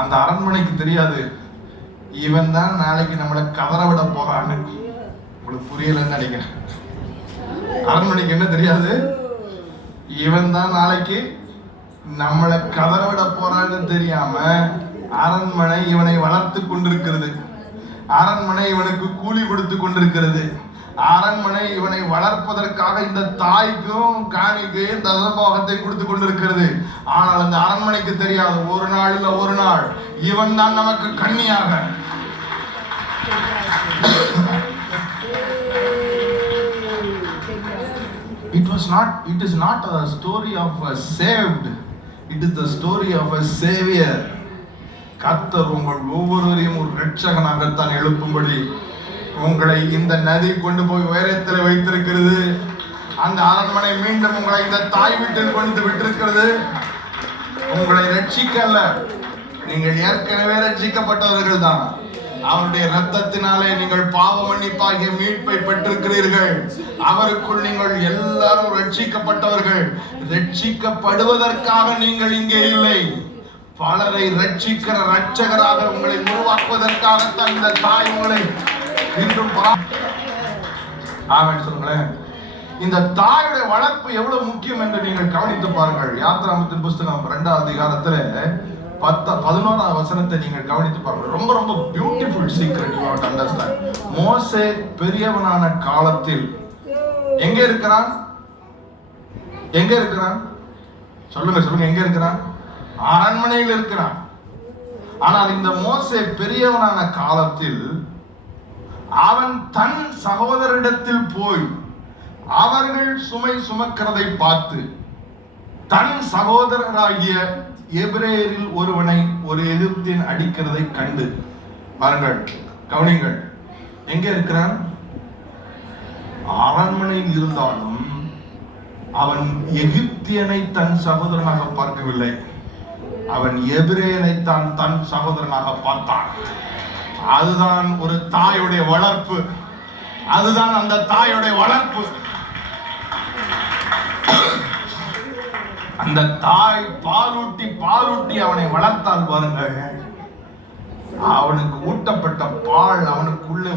அந்த அரண்மனைக்கு தெரியாது இவன் தான் நாளைக்கு நம்மளை கவர விட போறான்னு. உங்களுக்கு புரியலன்னு நினைக்கிறேன். அரண்மனைக்கு என்ன தெரியாது, இவன் தான் நாளைக்கு நம்மளை கவர விட போறான்னு தெரியாம அரண்மனை இவனை வளர்த்து கொண்டிருக்கிறது. அரண்மனை இவனுக்கு கூலி கொடுத்து கொண்டிருக்கிறது. அரண்மனை இவனை வளர்ப்பதற்காக இந்த தாய்க்கும் காணிக்கு தசபாகத்தை கொடுத்து கொண்டிருக்கிறது. ஆனால் அந்த அரண்மனைக்கு தெரியாது, ஒரு நாள் இல்ல ஒரு நாள் இவன் தான் நமக்கு கண்ணியாக. It is not a story of a saved, it is the story of a savior. கர்த்தர் உங்கள் ஒவ்வொருவரையும் ஒரு இரட்சகனாகத்தான் எழுப்பும்படி உங்களை இந்த நதி கொண்டு போய் உயரத்தில் வைத்திருக்கிறது. அந்த அரண்மனை மீண்டும் உங்களை இந்த தாய் வீட்டில் கொண்டு விட்டிருக்கிறது. உங்களை ரட்சிக்கல்ல, நீங்கள் ஏற்கனவே ரட்சிக்கப்பட்டவர்கள் தான். அவருடைய இரத்தத்தினாலே நீங்கள் பாவ மன்னிப்பாகிய மீட்பை பெற்றிருக்கிறீர்கள். அவருக்குள் நீங்கள் எல்லாரும் ரட்சிக்கப்பட்டவர்கள். ரட்சிக்கப்படுவதற்காக நீங்கள் இங்கே இல்லை, பலரை ரட்சிக்கிற ரட்சகராக உங்களை உருவாக்குவதற்காகத்தான் இந்த தாய் உங்களை இன்றும் சொல்லுங்களேன். இந்த தாயுடைய வளர்ப்பு எவ்வளவு முக்கியம் என்று நீங்கள் கவனித்து பாருங்கள். யாத்ராமத்தின் புஸ்தகம் 2ஆம் அதிகாரத்துல 11ஆம் வசனத்தை நீங்கள் கவனித்து பாருங்கள். ரொம்ப ரொம்ப beautiful secret you have to understand. மோசே பெரியவனான காலத்தில் எங்க இருக்கிறான்? எங்க இருக்கிறான்? சொல்லுங்க சொல்லுங்க, எங்க இருக்கிறான்? அரண்மனையில் இருக்கிறான். ஆனால் இந்த மோசே பெரியவனான காலத்தில் அவன் தன் சகோதரிடத்தில் போய் அவர்கள் சுமை சுமக்கிறதை பார்த்து தன் சகோதரராகிய எபிரேயரில் ஒருவனை ஒரு எகிப்தியன் அடிக்கிறதை கண்டு, பாருங்கள், கவனிங்கள், எங்க இருக்கிறான்? அரண்மனையில் இருந்தாலும் அவன் எகிப்தியனை தன் சகோதரனாக பார்க்கவில்லை, அவன் எபிரேயனை தான் தன் சகோதரனாக பார்த்தான். அதுதான் ஒரு தாயுடைய வளர்ப்பு. அதுதான் அந்த தாயுடைய வளர்ப்பு. அந்த தாய் பாலூட்டி பாலூட்டி அவனை வளர்த்தால் பாருங்கள், அவனுக்கு ஊட்டப்பட்ட பால் அவனுக்குள்ளே